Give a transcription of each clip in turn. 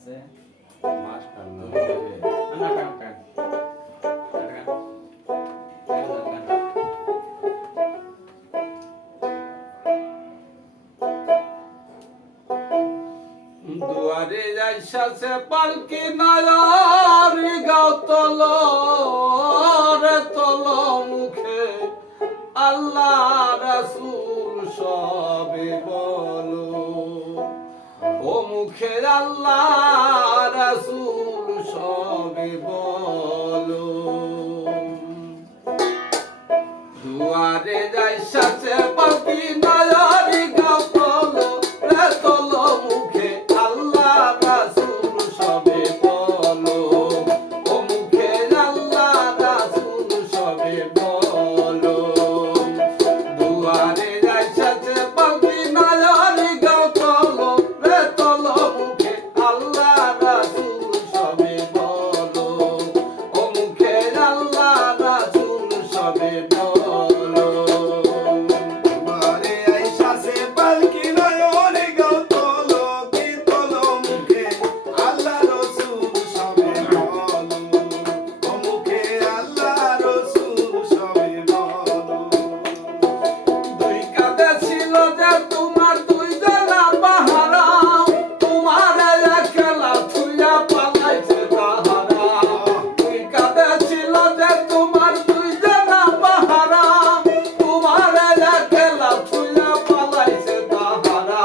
আছে দুয়ারে যাইসাছে পালকি নায়ার গাও তল রে তল মুখে আল্লাহ রাসূল সবে বলো ও মুখে আল্লাহ রাসূল সবে বলো দুয়ারে যাইসাছে পালকি নায়ার গাও তল রে তল মুখে আল্লাহ রাসূল সবে বলো ও মুখে আল্লাহ রাসূল সবে বলো দুয়ারে যাইসাছে পালকি নায়ার গাও তল রে তল মুখে আল্লাহ রাসূল সবে বলো ও মুখে আল্লাহ রাসূল সবে বলো দুয়ারে আইসাছে পালকি নয়ন গাও তল কি তল মুখে আল্লাহ রসুল সবে বলো ও মুখে আল্লাহ রসুল সবে বলো দুই কাঁধে ছিল যে তোমার দুই জনা পাহারা তোমার একলা থুইয়া পালাইছে তাহারা দুই কাঁধে ছিল যে তোমার দুই জনা পাহারা তোমার একলা থুইয়া পালাইছে তাহারা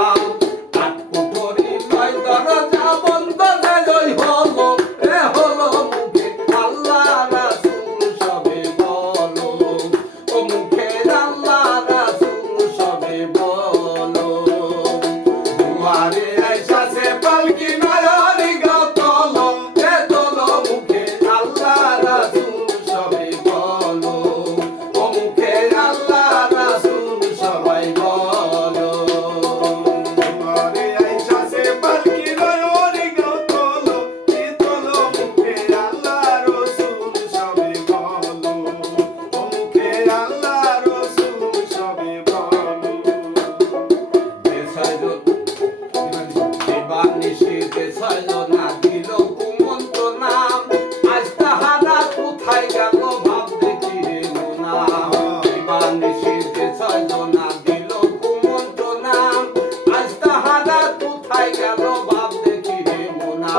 আট কুঠরি নয় দরজা বন্ধ যে জয় হলো এ হলো মুখে আল্লাহ রাসূল সবে বলো ও মুখে আল্লাহ রাসূল সবে বলো দুয়ারে আইসাছে পালকি নয়ন গাও তল এ তল মুখে আল্লাহ রাসূল সবে বলো ও মুখে আল্লাহ রাসূল সবাই বলো দুয়ারে আইসাছে পালকি নয়ন গাও তল কি তল মুখে আল্লাহ রসুল সবে বলো ও মুখে আল্লাহ রসুল সবে বলো এবার নিশীথে ছয়জনা দিল কুমন্ত নাম আজ তাহারা কোথায় গেল ভাব দেখি রে মোনা এবার নিশীথে ছয়জনা দিল কুমন্ত নাম আজ তাহারা কোথায় গেল ভাব দেখি রে মোনা